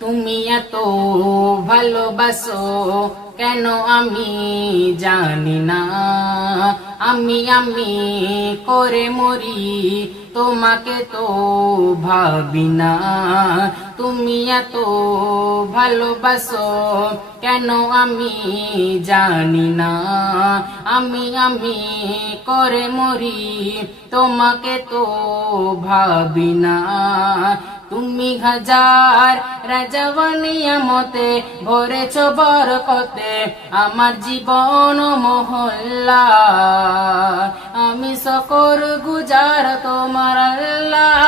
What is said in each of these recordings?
তুমি এত ভালোবাসো কেন আমি জানি না, আমি আমি করে মরি তোমাকে তো ভাবি না। তুমি এত ভালোবাসো কেন আমি জানি না, আমি আমি করে মরি তোমাকে তো ভাবি না। তুমি হাজার রাজওয়ানিয়ামতে ভরেছ বরকতে আমার জীবন মহল্লা, আমি শকর গুজার তোমার আল্লাহ,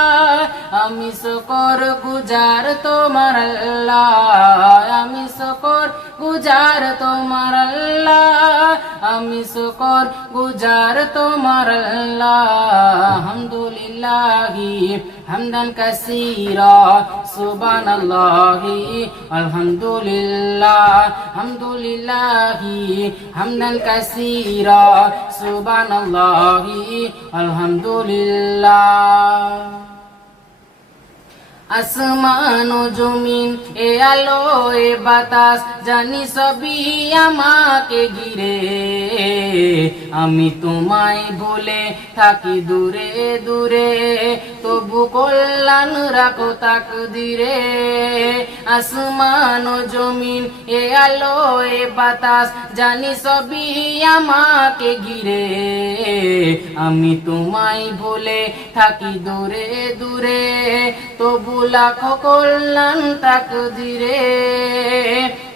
আমি শকর গুজার তোমার আল্লাহ, আমি শকর গুজার তোমার আল্লাহ, আমি শকর গুজার তোমার আল্লাহ। আলহামদুলিল্লাহি হামদান কাসীরা সুবহানাল্লাহি আলহামদুলিল্লাহ, হামদুলিল্লাহি হামদান কাসীরা সুবহানাল্লাহি আলহামদুলিল্লাহ। আসমান ও জমিন এ আলো এ বাতাস জানি সবই আমাকে ঘিরে, আমি তোমায় বলে থাকি দূরে দূরে তবু কল্যাণ রাখো তাকদীরে। আসমান ও জমিন এ আলো এ বাতাস জানি সবই আমাকে ঘিরে, আমি তোমায় বলে থাকি দূরে দূরে তবু লাখো কল্যাণ তাকদীরে।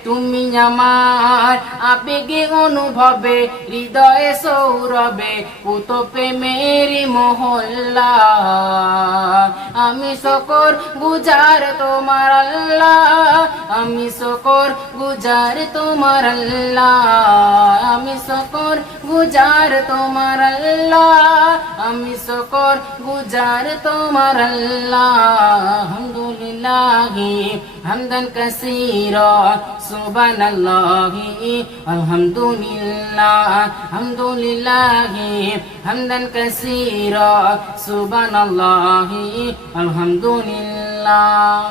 তুমি আমার আবেগে অনুভবে হৃদয়ে সৌরভে পুত প্রেমেরি মহল্লা, আমি শকর গুজার তোমার আল্লাহ, আমি শকর গুজার তোমার আল্লাহ, আমি শকর গুজার তোমার আল্লাহ, আমি শকর গুজার তোমার আল্লাহ। আলহামদুলিল্লাহি হামদান কাসীরা সুবহানাল্লাহি আলহামদুলিল্লাহ, হামদুলিল্লাহি হামদান কাসীরা সুবহানাল্লাহি আলহামদুলিল্লাহ।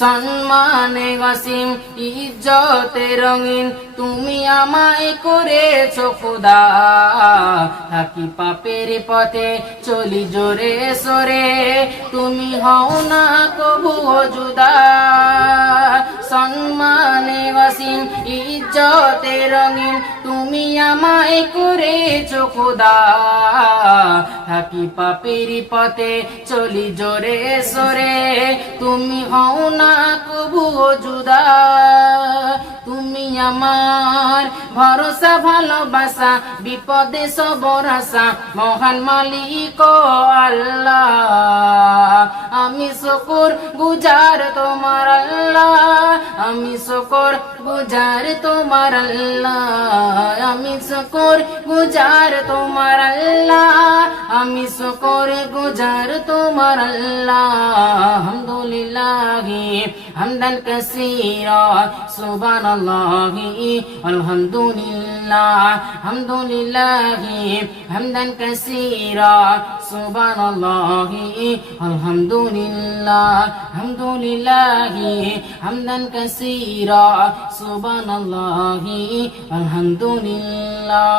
সম্মানে ওয়াসিম ইজ্জতে রঙিন তুমি আমায় করেছো খোদা, থাকি পাপের পথে চলি জোরে সরে তুমি হও না কবুও জুদা। সম্মানে ওয়াসিম ইজ্জতে রঙিন তুমি আমায় করেছো খোদা, থাকি পাপের পথে চলি জোরে সরে তুমি হও না কবুও জুদা। তুমি আমার ভরসা ভালোবাসা বিপদে সবর আশা মহান মালিক আল্লাহ, আমি শকর গুজার তোমার আল্লাহ, আমি শকর গুজার তোমার আল্লাহ, আমি শকর গুজার তোমার আল্লাহ, আমি শকর গুজার তোমার আল্লাহ। আলহামদুলিল্লাহি হামদান কাসীরা সুবহানাল্লাহি আলহামদুলিল্লাহ, হামদুলিল্লাহি হামদান কাসীরা সুবহানাল্লাহি আলহামদুলিল্লাহ, হামদুলিল্লাহি হামদান কাসীরা সুবহানাল্লাহি আলহামদুলিল্লাহ।